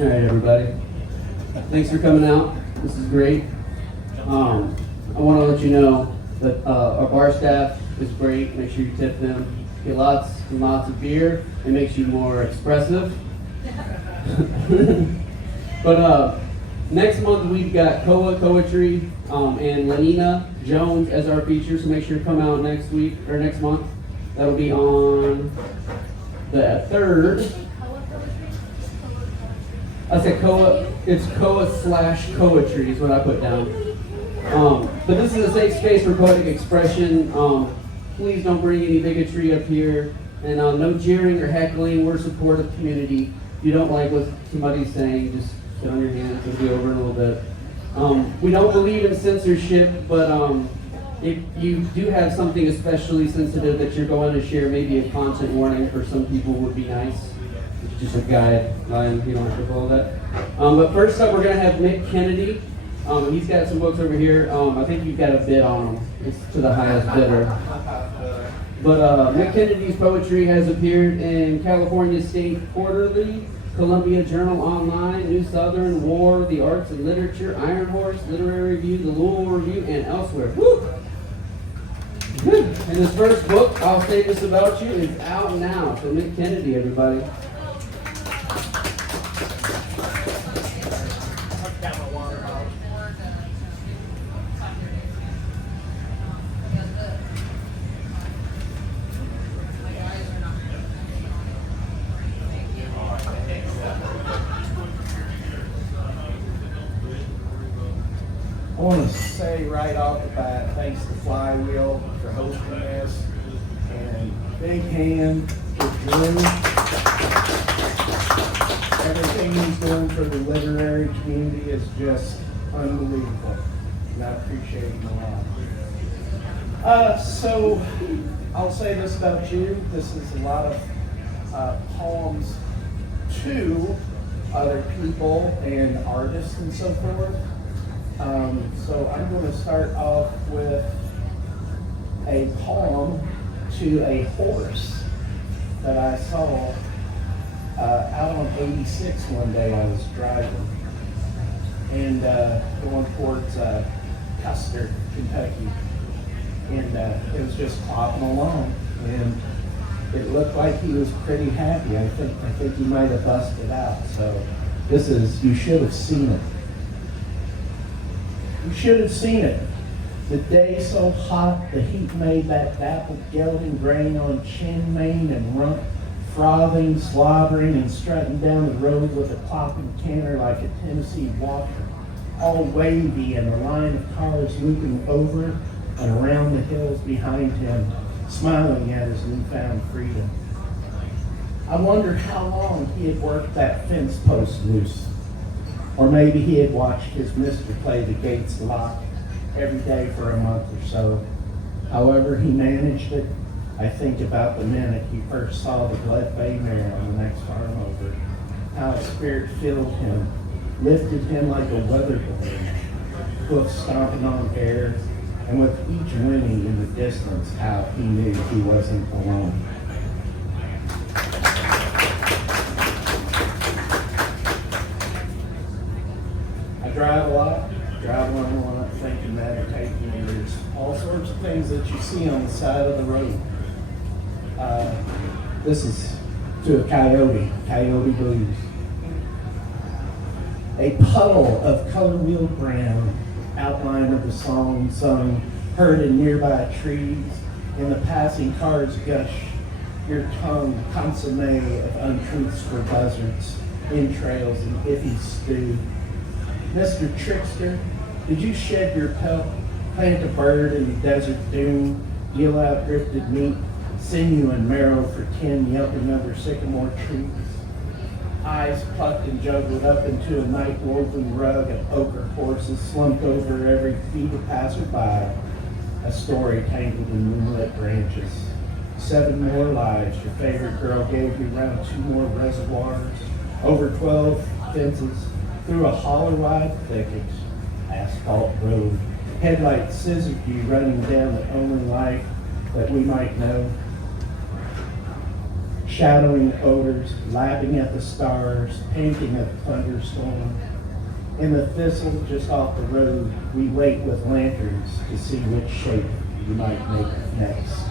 All right, everybody. Thanks for coming out. This is great. I want to let you know that our bar staff is great. Make sure you tip them. Get lots and lots of beer. It makes you more expressive. But next month we've got Koa Poetry and Lenina Jones as our features. So make sure to come out next week or next month. That'll be on the 3rd. I said Koa. It's Koa/Poetry is what I put down. But this is a safe space for poetic expression. Please don't bring any bigotry up here. And no jeering or heckling. We're a supportive community. If you don't like what somebody's saying, just sit on your hands. It'll be over in a little bit. We don't believe in censorship, but if you do have something especially sensitive that you're going to share, maybe a content warning for some people would be nice. It's just a guideline. You don't have to follow that. But first up, we're going to have Mick Kennedy. He's got some books over here. I think you've got a bid on them. It's to the highest bidder. But Mick Kennedy's poetry has appeared in California State Quarterly, Columbia Journal Online, New Southern, War, The Arts and Literature, Iron Horse, Literary Review, The Louisville Review, and elsewhere. Woo! Good. And his first book, I'll Say This About You, is out now. So Mick Kennedy, everybody. I want to say right off the bat, thanks to Flywheel for hosting this, and big hand to Drew. Everything he's doing for the literary community is just unbelievable, and I appreciate him a lot. So I'll say this about you. This is a lot of poems to other people and artists and so forth. So I'm going to start off with a poem to a horse that I saw out on 86 one day. I was driving and going towards Custer, Kentucky, and it was just plopping along, and it looked like he was pretty happy. I think he might have busted out. So this is, you should have seen it. You should have seen it. The day so hot, the heat made that dappled gelding grain on chin, mane, and rump, frothing, slobbering, and strutting down the road with a clopping canter like a Tennessee walker, all wavy, and a line of cars looping over and around the hills behind him, smiling at his newfound freedom. I wondered how long he had worked that fence post loose. Or maybe he had watched his mister play the gates locked every day for a month or so. However he managed it, I think about the minute he first saw the Blood Bay mare on the next farm over, how a spirit filled him, lifted him like a weather balloon, hoofs stomping on air, and with each whinny in the distance, how he knew he wasn't alone. Drive a lot, traveling a lot, thinking, meditating. There's all sorts of things that you see on the side of the road. This is to a coyote blues. A puddle of color wheeled brown, outline of the song sung, heard in nearby trees, and the passing cars gush, your tongue consommé of untruths for buzzards, entrails and iffy stew. Mr. Trickster, did you shed your pelt, plant a bird in the desert dune, deal out drifted meat, sinew and marrow for 10 yelping under sycamore trees? Eyes plucked and juggled up into a night-woven rug of ochre horses slumped over every feet of passerby, a story tangled in moonlit branches. 7 more lives your favorite girl gave you round 2 more reservoirs, over 12 fences, through a holler-wide thicket, asphalt road, headlights scissored you running down the only life that we might know. shadowing odors, lapping at the stars, painting a thunderstorm. In the thistle just off the road, we wait with lanterns to see which shape you might make next.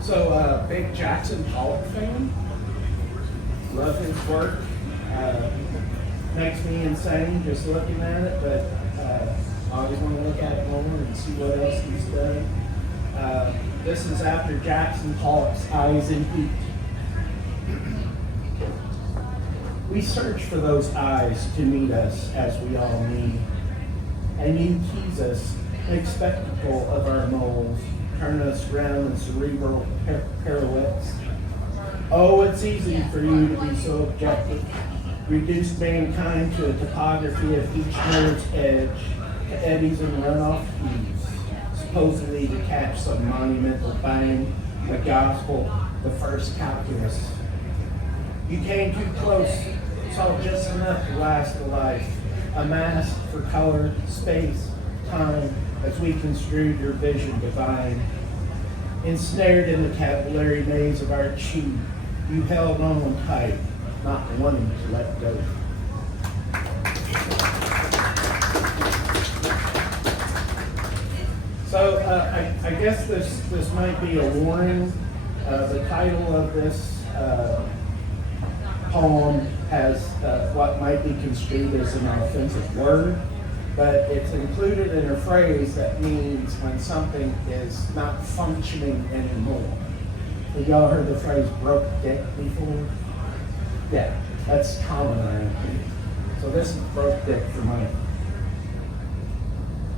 So, big Jackson Pollock fan. Love his work. Makes me insane just looking at it, but I always want to look at it more and see what else he's done. This is after Jackson Pollock's Eyes in Heat. We search for those eyes to meet us as we all need. And you tease us, make spectacle of our moles, turn us round in cerebral pirouettes. Oh, it's easy for you to be so objective. Reduce mankind to a topography of each nerve's edge, to eddies and runoff hues, supposedly to catch some monumental bang, the gospel, the first calculus. You came too close, saw just enough to last a life, a mask for color, space, time, as we construed your vision divine. Ensnared in the capillary maze of our chi, you held on tight, not wanting to let go. So I guess this might be a warning. The title of this poem has what might be construed as an offensive word, but it's included in a phrase that means when something is not functioning anymore. Have y'all heard the phrase broke dick before? Yeah, that's common around here. So this is broke dick for money.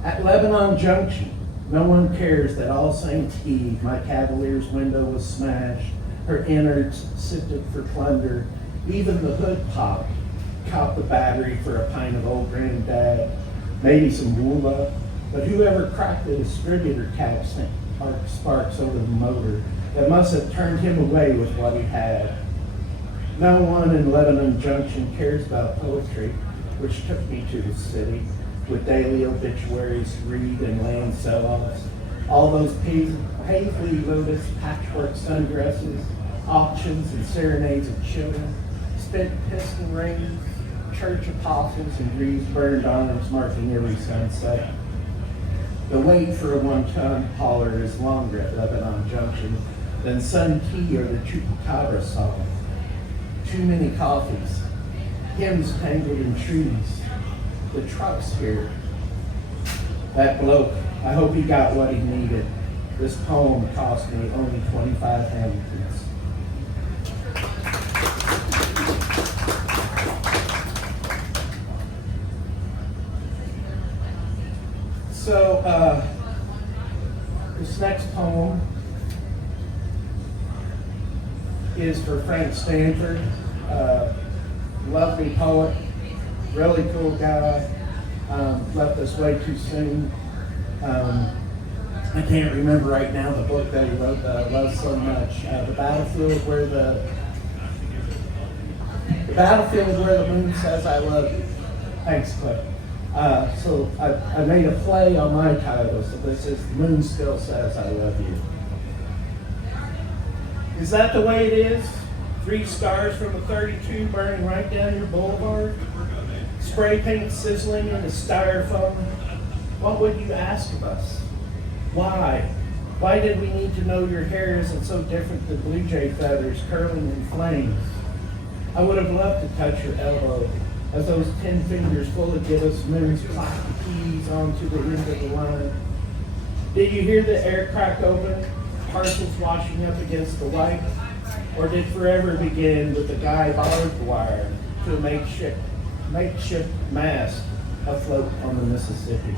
At Lebanon Junction, no one cares that All Saints Eve, my Cavalier's window was smashed, her innards sifted for plunder, even the hood popped, caught the battery for a pint of old granddad, maybe some woola, but whoever cracked the distributor cap sent sparks over the motor that must have turned him away with what he had. No one in Lebanon Junction cares about poetry, which took me to the city, with daily obituaries to read and land sell-offs, all those paisley lotus patchwork sundresses, auctions and serenades of children, spent piston rings, church apostles and greased burned arms marking every sunset. The wait for a one-ton hauler is longer at Lebanon Junction than Sun Tea or the Chupacabra song. Too many coffees, hymns tangled in trees, the trucks here. That bloke, I hope he got what he needed. This poem cost me only 25 Hamiltons. So, this next poem is for Frank Stanford, lovely poet, really cool guy, left us way too soon. I can't remember right now the book that he wrote that I love so much. The battlefield where the moon says I love you. Thanks, Cliff. So I made a play on my title, so this is The Moon Still Says I Love You. Is that the way it is? 3 stars from a 32 burning right down your boulevard? Spray paint sizzling in the styrofoam? What would you ask of us? Why? Why did we need to know your hair isn't so different than blue jay feathers curling in flames? I would have loved to touch your elbow as those 10 fingers full of Gibbous moons clap the keys onto the end of the line. Did you hear the air crack open, parcels washing up against the white? Or did forever begin with the guy barbed wire to a makeshift mast afloat on the Mississippi?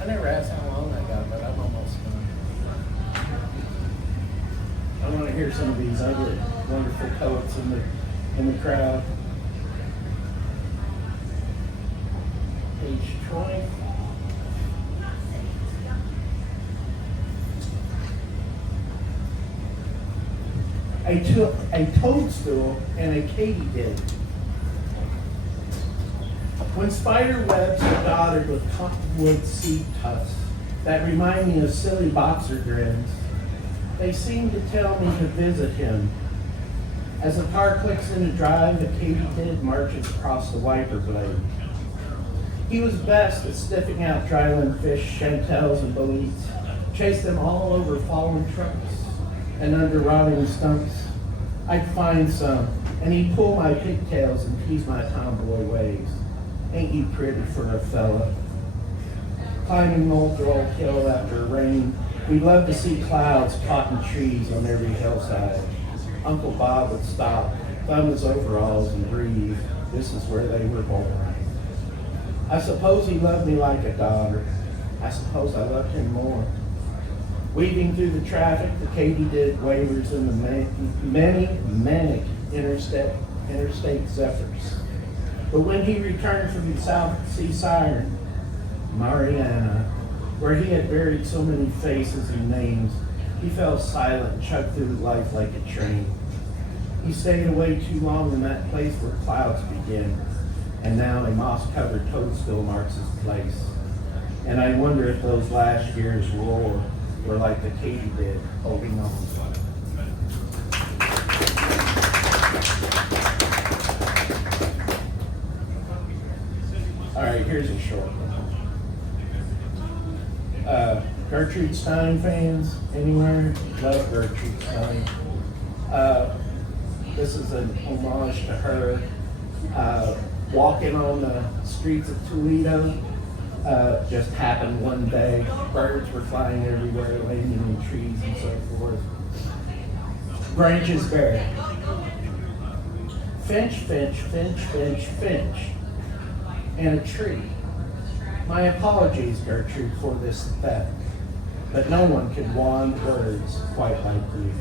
I never asked how long I got, but I'm almost done. I want to hear some of these other wonderful poets in the crowd. Page 20. I took a toadstool and a katydid. When spider webs are dotted with cottonwood seed tufts that remind me of silly boxer grins, they seem to tell me to visit him. As the car clicks into drive, the katydid marches across the wiper blade. He was best at sniffing out dryland fish, chanterelles, and boletes, chase them all over fallen trucks and under rotting stumps. I'd find some, and he'd pull my pigtails and tease my tomboy ways. Ain't you pretty for a fella? Climbing Moldroll Hill after rain, we'd love to see clouds caught in trees on every hillside. Uncle Bob would stop, thumb his overalls, and breathe. This is where they were born. I suppose he loved me like a daughter. I suppose I loved him more. Weaving through the traffic, the katydid wavers in the many manic interstate zephyrs. But when he returned from the South Sea Siren, Mariana, where he had buried so many faces and names, he fell silent and chugged through life like a train. He stayed away too long in that place where clouds begin, and now a moss-covered toadstool marks his place. And I wonder if those last years' roar were like the katydid holding on. All right, here's a short one. Gertrude Stein fans, anywhere? Love Gertrude Stein. This is an homage to her. Walking on the streets of Toledo just happened one day. Birds were flying everywhere, landing in trees and so forth. Branches bare. Finch, finch, finch, finch, finch. And a tree. My apologies, Gertrude, for this theft, but no one could wand words quite like you.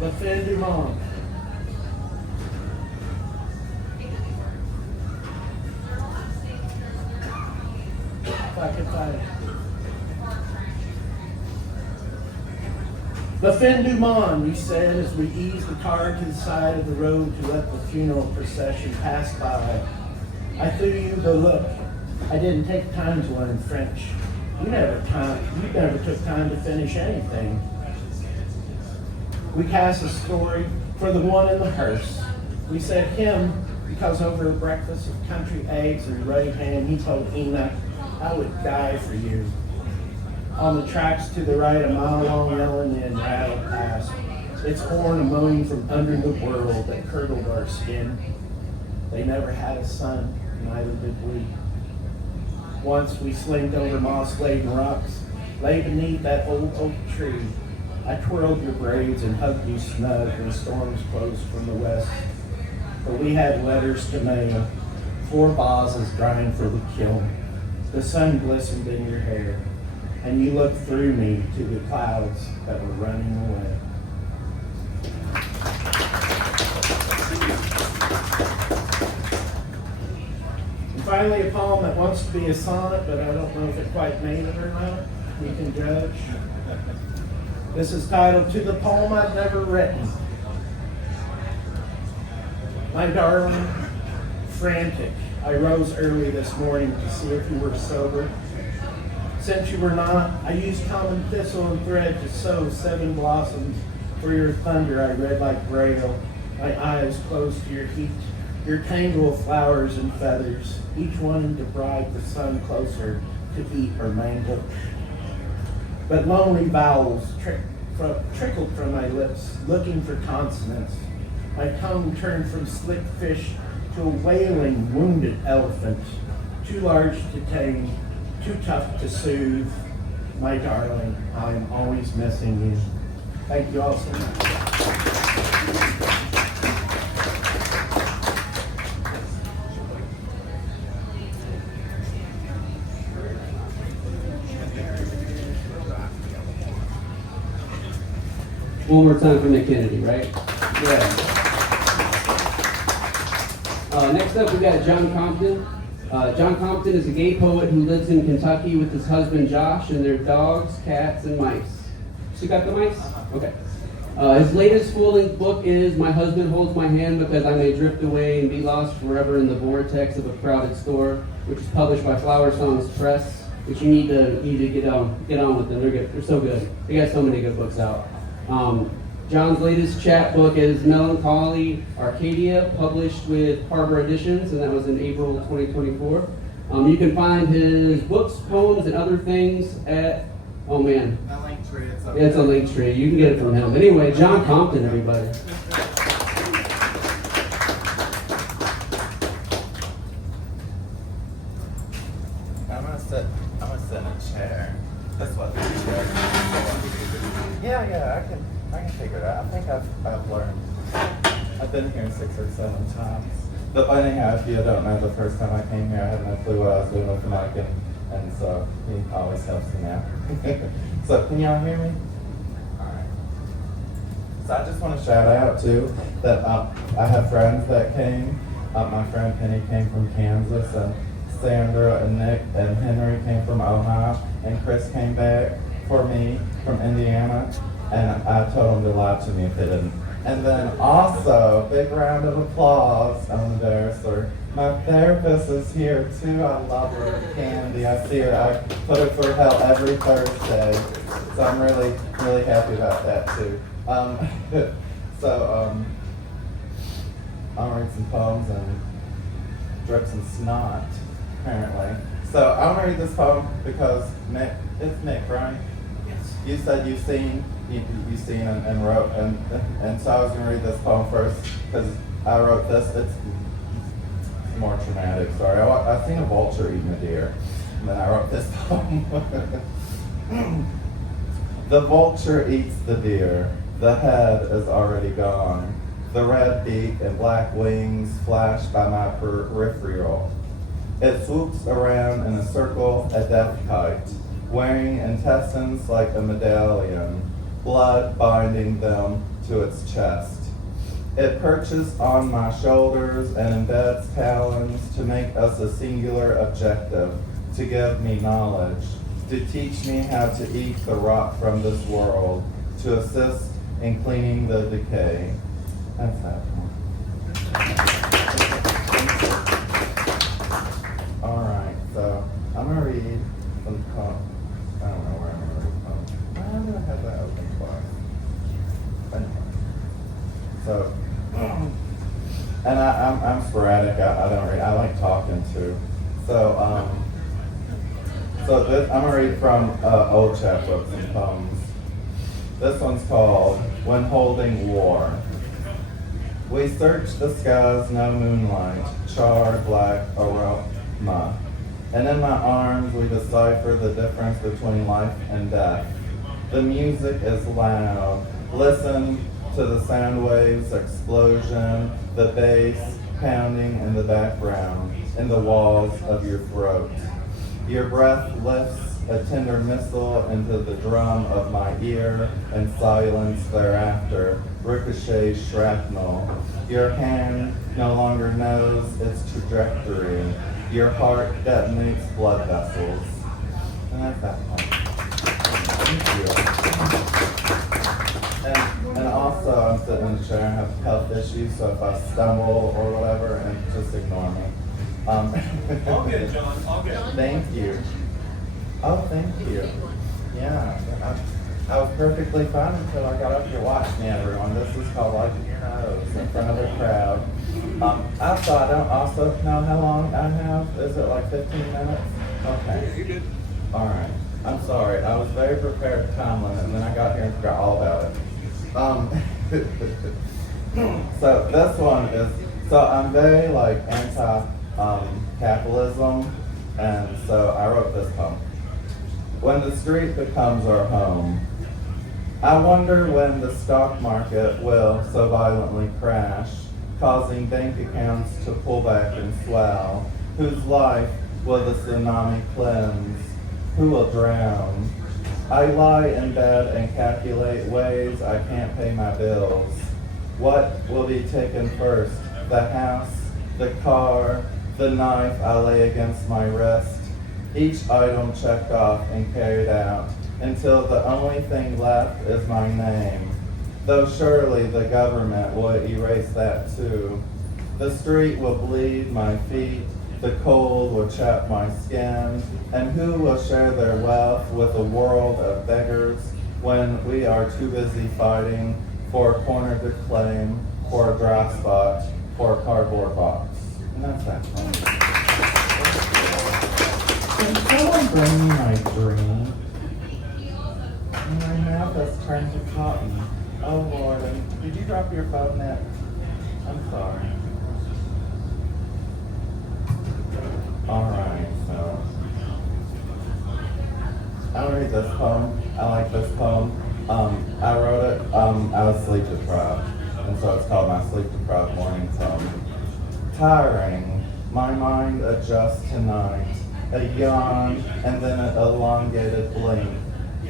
La fin du monde. If I could find it. La fin du monde, we said as we eased the car to the side of the road to let the funeral procession pass by. I threw you the look. I didn't take time to learn French. You never took time to finish anything. We cast a story for the one in the hearse. We said him because over a breakfast of country eggs and ruddy ham, he told Enoch, I would die for you. On the tracks to the right, a mile-long yelling and rattled past. Its horn a moan from under the world that curdled our skin. They never had a son, neither did we. Once we slinked over moss-laden rocks, lay beneath that old oak tree. I twirled your braids and hugged you snug when storms closed from the west. But we had letters to mail, 4 vases drying for the kiln. The sun glistened in your hair, and you looked through me to the clouds that were running away. And finally, a poem that wants to be a sonnet, but I don't know if it quite made it or not. You can judge. This is titled, To the Poem I've Never Written. My darling, frantic, I rose early this morning to see if you were sober. Since you were not, I used common thistle and thread to sew 7 blossoms. For your thunder I read like Braille, my eyes closed to your heat, your tangle of flowers and feathers, each wanting to bribe the sun closer to eat or mangle. But lonely vowels trickled from my lips, looking for consonants. My tongue turned from slick fish to a wailing, wounded elephant, too large to tame, too tough to soothe. My darling, I am always missing you. Thank you all so much. One more time for Mick Kennedy, right? Yeah. Next up, we got John Compton. John Compton is a gay poet who lives in Kentucky with his husband Josh and their dogs, cats, and mice. So you got the mice? Okay. His latest full-length book is My Husband Holds My Hand Because I May Drift Away and Be Lost Forever in the Vortex of a Crowded Store, which is published by Flower Songs Press, which you need to get on with them. They're good. They're so good. They got so many good books out. John's latest chat book is Melancholy Arcadia, published with Harbor Editions, and that was in April 2024. You can find his books, poems, and other things at, oh man. That link tree, Yeah, it's a link tree. You can get it from him. Anyway, John Compton, everybody. I'm gonna sit in a chair. That's what this chair is. Yeah, I can figure it out. I think I've learned. I've been here 6 or 7 times. But anyhow, if you don't know, the first time I came here, I had no clue what I was doing with the mic, and so he always helps me out. So can y'all hear me? Alright. So I just want to shout out too that I have friends that came. My friend Penny came from Kansas, and Sandra and Nick and Henry came from Ohio, and Chris came back for me from Indiana, and I told them to lie to me if they didn't. And then also, big round of applause, I'm embarrassed, my therapist is here too. I love her, Candy. I see her, I put her through hell every Thursday. So I'm really, really happy about that too. I'll read some poems and drip some snot, apparently. So I'm gonna read this poem because Mick, it's Mick, right? Yes. You said you've seen and wrote, and so I was gonna read this poem first because I wrote this. It's more traumatic. Sorry, I seen a vulture eating a deer, and then I wrote this poem. The vulture eats the deer. The head is already gone. The red beak and black wings flash by my peripheral. It swoops around in a circle at death height, wearing intestines like a medallion, blood binding them to its chest. It perches on my shoulders and embeds talons to make us a singular objective, to give me knowledge, to teach me how to eat the rot from this world, to assist in cleaning the decay. That's that one. All right, so I'm gonna read some poems. I don't know where I'm gonna read poems. I'm gonna have that open class. So, and I'm sporadic. I don't read. I like talking too. So this, I'm gonna read from old chapbooks and poems. This one's called "When Holding War." We search the skies, no moonlight, charred black aroma. And in my arms we decipher the difference between life and death. The music is loud. Listen to the sound waves explosion, the bass pounding in the background, in the walls of your throat. Your breath lifts a tender missile into the drum of my ear, and silence thereafter ricochets shrapnel. Your hand no longer knows its trajectory. Your heart detonates blood vessels. And that's that one. Thank you. And also, I'm sitting in the chair and have health issues, so if I stumble or whatever, and just ignore me. All good, John. All good. Thank you. Oh, thank you. Yeah, I was perfectly fine until I got up here. Watch me, everyone. This is called Liking Your Nose in front of a crowd. Also, I don't also know how long I have. Is it like 15 minutes? Okay. You're good. All right. I'm sorry. I was very prepared time limit, and then I got here and forgot all about it. So this one is, so I'm very like capitalism, and so I wrote this poem. When the street becomes our home, I wonder when the stock market will so violently crash, causing bank accounts to pull back and swell. Whose life will the tsunami cleanse? Who will drown? I lie in bed and calculate ways I can't pay my bills. What will be taken first? The house, the car, the knife I lay against my wrist, each item checked off and carried out, until the only thing left is my name, though surely the government will erase that too. The street will bleed my feet, the cold will chap my skin, and who will share their wealth with a world of beggars when we are too busy fighting for a corner to claim, for a dry spot, for a cardboard box? And that's that. Can someone bring me my dream? My mouth has turned to cotton. Oh Lord, did you drop your phone net? I'm sorry. Alright, so I'll read this poem. I like this poem. I wrote it, I was sleep deprived, and so it's called my sleep deprived morning poem. Tiring, my mind adjusts tonight, a yawn and then an elongated blink.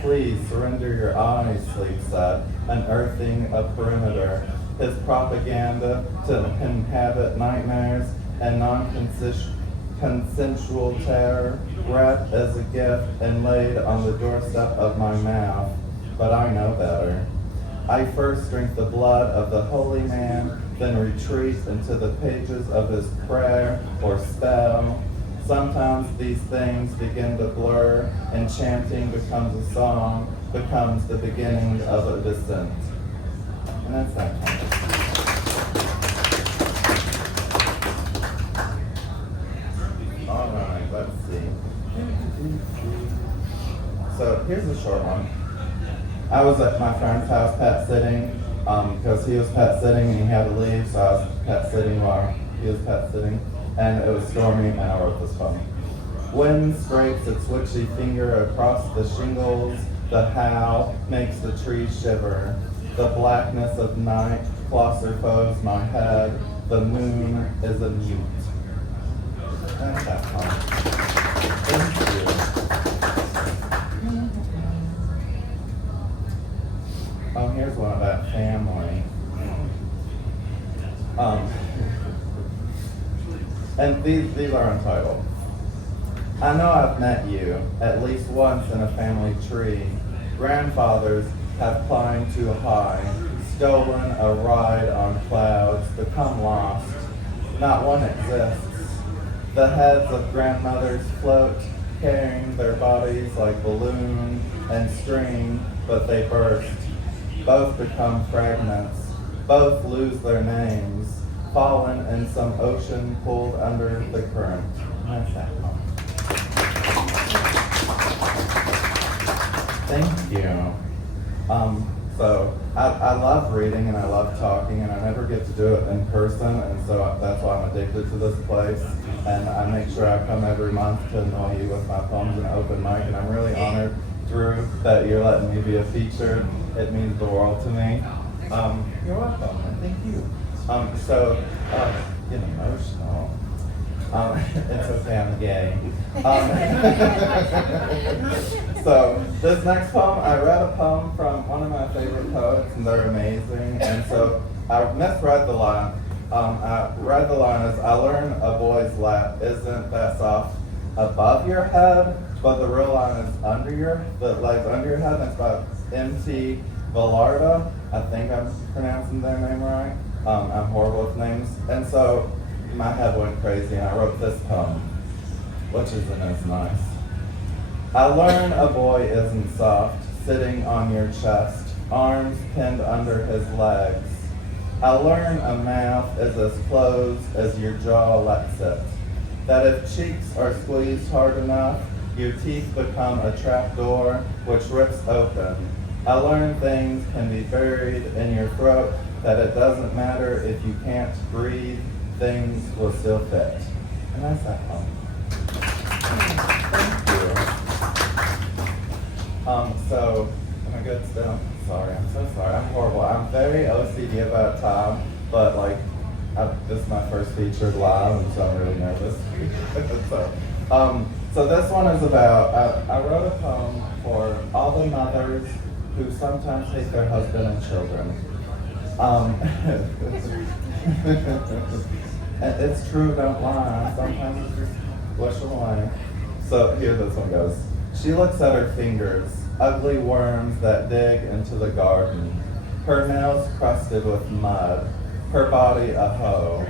Please surrender your eyes, sleep set, unearthing a perimeter. His propaganda to inhabit nightmares and non-consensual terror, wrapped as a gift and laid on the doorstep of my mouth. But I know better. I first drink the blood of the holy man, then retreat into the pages of his prayer or spell. Sometimes these things begin to blur, and chanting becomes a song, becomes the beginning of a descent. And that's that one. All right, let's see. So here's a short one. I was at my friend's house pet sitting, because he was pet sitting and he had to leave, so I was pet sitting while he was pet sitting. And it was stormy, and I wrote this poem. Wind scrapes its witchy finger across the shingles. The howl makes the trees shiver. The blackness of night claustrophones my head. The moon is a mute. That's that poem. Thank you. Oh, here's one about family. And these are untitled. I know I've met you at least once in a family tree. Grandfathers have climbed too high, stolen a ride on clouds, become lost. Not one exists. The heads of grandmothers float, carrying their bodies like balloon and string, but they burst. Both become fragments. Both lose their names. Fallen in some ocean pulled under the current. That's that one. Thank you. So I love reading and I love talking, and I never get to do it in person, and so that's why I'm addicted to this place. And I make sure I come every month to annoy you with my poems and open mic, and I'm really honored, Drew, that you're letting me be a feature. It means the world to me. You're welcome, and thank you. Get emotional. It's okay, I'm gay. So, this next poem, I read a poem from one of my favorite poets, and they're amazing. And so, I misread the line. I read the line as, I learn a boy's lap isn't that soft above your head, but the real line is under your head, and it's by M.T. Villarda. I think I'm pronouncing their name right. I'm horrible with names. And so my head went crazy and I wrote this poem, which isn't as nice. I learn a boy isn't soft, sitting on your chest, arms pinned under his legs. I learn a mouth is as closed as your jaw lets it, that if cheeks are squeezed hard enough, your teeth become a trap door which rips open. I learn things can be buried in your throat, that it doesn't matter if you can't breathe, things will still fit. And that's that poem. Thank you. So, am I good still? Sorry, I'm so sorry. I'm horrible. I'm very OCD about time, but this is my first featured live, and so I'm really nervous. So this one is about, I wrote a poem for all the mothers who sometimes hate their husband and children. And it's true, don't lie. Sometimes it's just wish them away. So here this one goes. She looks at her fingers, ugly worms that dig into the garden. Her nails crusted with mud, her body a hoe.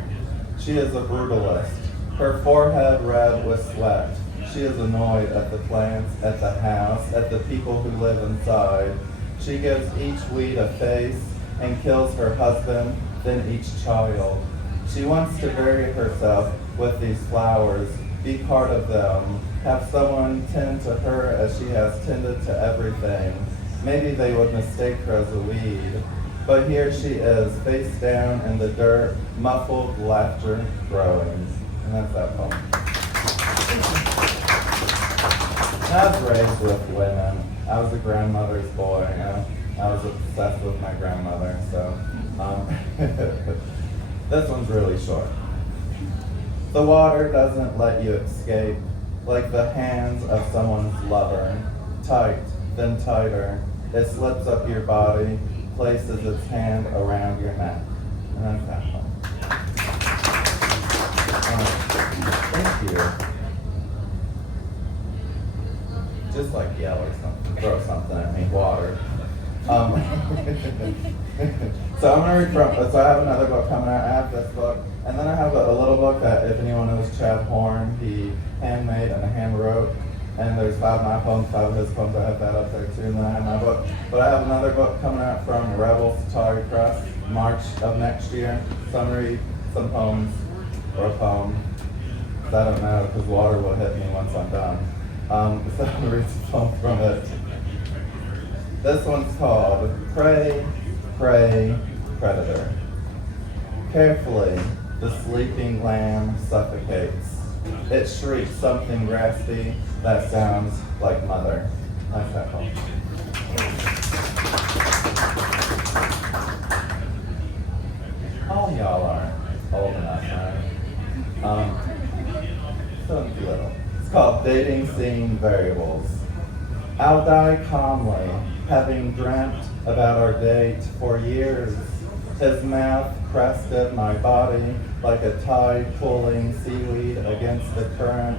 She is a brutalist, her forehead red with sweat. She is annoyed at the plants, at the house, at the people who live inside. She gives each weed a face and kills her husband, then each child. She wants to bury herself with these flowers, be part of them, have someone tend to her as she has tended to everything. Maybe they would mistake her as a weed. But here she is, face down in the dirt, muffled laughter growing. And that's that poem. I was raised with women. I was a grandmother's boy. I was obsessed with my grandmother. So this one's really short. The water doesn't let you escape, like the hands of someone's lover. Tight, then tighter. It slips up your body, places its hand around your neck. And that's that one. Thank you. Just like yell or something, throw something at me, water. So I'm gonna read from, so I have another book coming out. I have this book, and then I have a little book that, if anyone knows Chad Horn, he handmade and hand wrote. And there's 5 of my poems, 5 of his poems. I have that up there too, and then I have my book. But I have another book coming out from Rebel Satari Press, March of next year. So I'm gonna read some poems, or a poem. I don't know, because water will hit me once I'm done. So I'm gonna read some poems from it. This one's called Pray, Pray, Predator. Carefully, the sleeping lamb suffocates. It shrieks something raspy that sounds like mother. That's that poem. All y'all are old enough, right? So little. It's called Dating Scene Variables. I'll die calmly, having dreamt about our date for years. His mouth crested my body like a tide pulling seaweed against the current,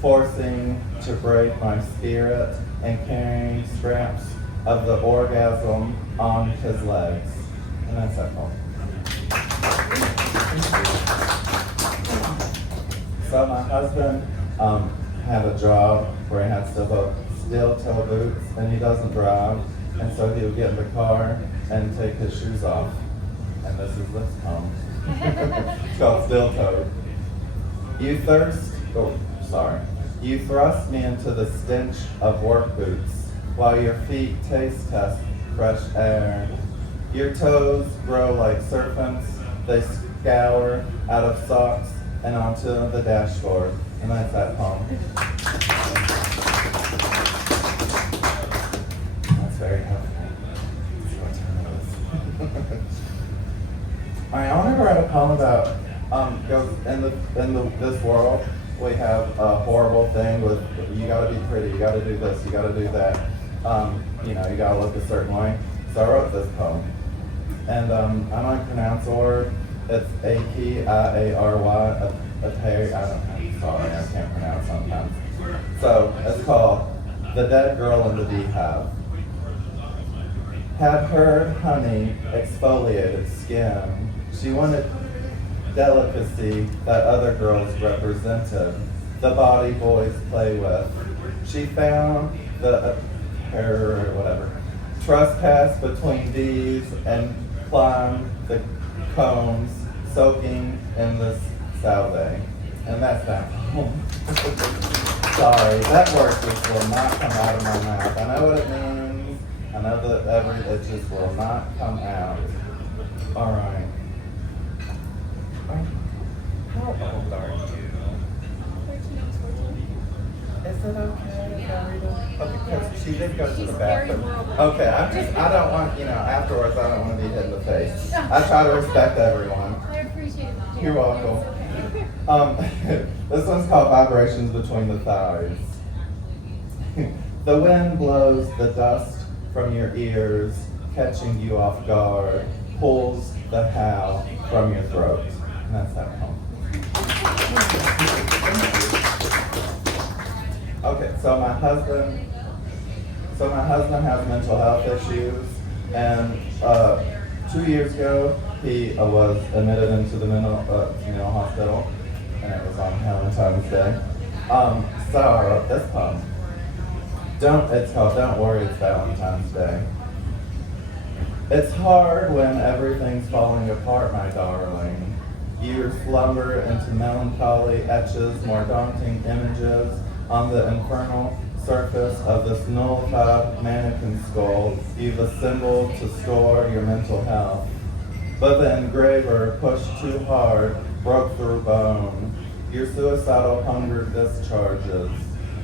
forcing to break my spirit and carrying straps of the orgasm on his legs. And that's that poem. So my husband had a job where he had steel-toe boots, and he doesn't drive, and so he would get in the car and take his shoes off. And this is this poem. It's called Steel-Toed. You thrust me into the stench of work boots, while your feet taste test fresh air. Your toes grow like serpents, they scour out of socks and onto the dashboard. And that's that poem. That's very helpful. I want to write a poem about, because this world, we have a horrible thing with, you gotta be pretty, you gotta do this, you gotta do that, you gotta look a certain way. So I wrote this poem. And I might pronounce the word. It's A-P-I-A-R-Y, I'm sorry, I can't pronounce sometimes. So it's called The Dead Girl in the Beehive. Had heard honey exfoliated skin. She wanted delicacy that other girls represented, the body boys play with. She found the trespass between these and climbed the combs, soaking in the salve. And that's that. Sorry, that word just will not come out of my mouth. I know what it means. I know that it just will not come out. All right. How old are you? 13 and 14. Is it okay if I read it? Okay, because she did go to the She's very bathroom. worldly. Okay, I don't want, afterwards I don't want to be hit in the face. I try to respect everyone. I appreciate it. You're welcome. It's okay. This one's called Vibrations Between the Thighs. The wind blows the dust from your ears, catching you off guard, pulls the howl from your throat. And that's that poem. Okay, so my husband has mental health issues, and 2 years ago he was admitted into the mental hospital, and it was on Valentine's Day. So I wrote this poem. It's called "Don't Worry, It's Valentine's Day." It's hard when everything's falling apart, my darling. Years slumber into melancholy etches more daunting images on the infernal surface of this nullified mannequin skull you've assembled to store your mental health. But the engraver pushed too hard, broke through bone. Your suicidal hunger discharges.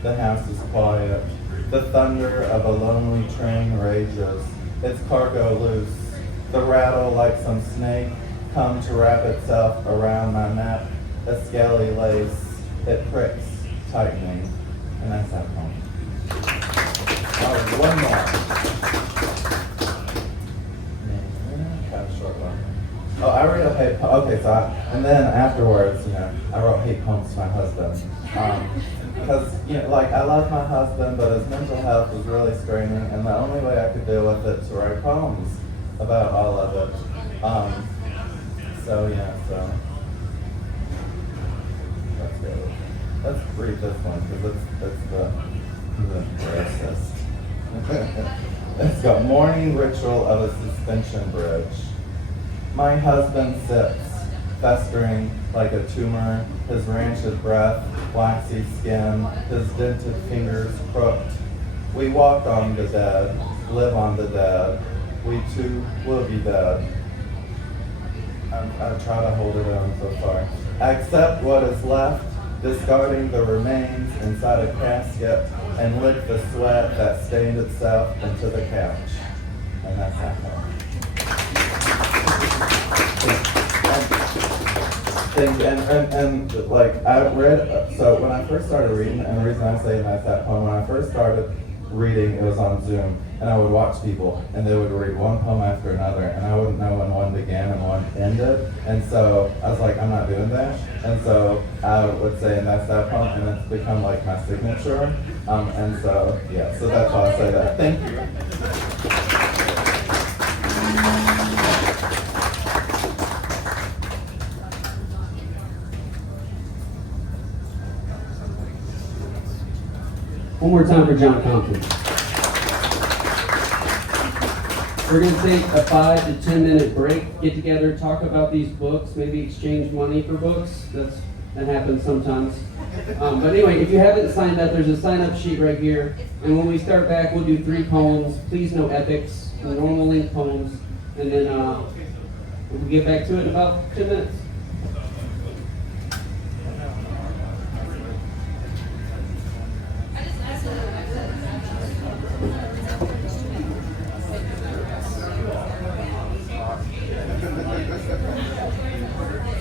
The house is quiet. The thunder of a lonely train rages, its cargo loose. The rattle like some snake come to wrap itself around my neck, a scaly lace. It pricks, tightening, and that's that poem. Oh, one more. Kind of short one. Oh, I wrote a hate poem. Okay, and then afterwards, I wrote hate poems to my husband. Because, I love my husband, but his mental health was really straining, and the only way I could deal with it is to write poems about all of it. So let's go. Let's read this one, because it's the racist. It's got morning ritual of a suspension bridge. My husband sits, festering like a tumor, his rancid breath, waxy skin, his dented fingers crooked. We walk on the dead, live on the dead. We too will be dead. I try to hold it on so far. I accept what is left, discarding the remains inside a casket, and lick the sweat that stained itself into the couch. And that's that one. I read, so when I first started reading, and the reason I'm saying that's that poem, when I first started reading, it was on Zoom, and I would watch people, and they would read one poem after another, and I wouldn't know when one began and one ended, and so I was like, I'm not doing that, and so I would say, and that's that poem, and it's become like my signature, and so, yeah, so that's why I say that. Thank you. One more time for John Compton. We're going to take a 5 to 10 minute break, get together, talk about these books, maybe exchange money for books. That happens sometimes. But anyway, if you haven't signed up, there's a sign up sheet right here. And when we start back, we'll do 3 poems. Please no epics, normal length poems. And then we'll get back to it in about 10 minutes.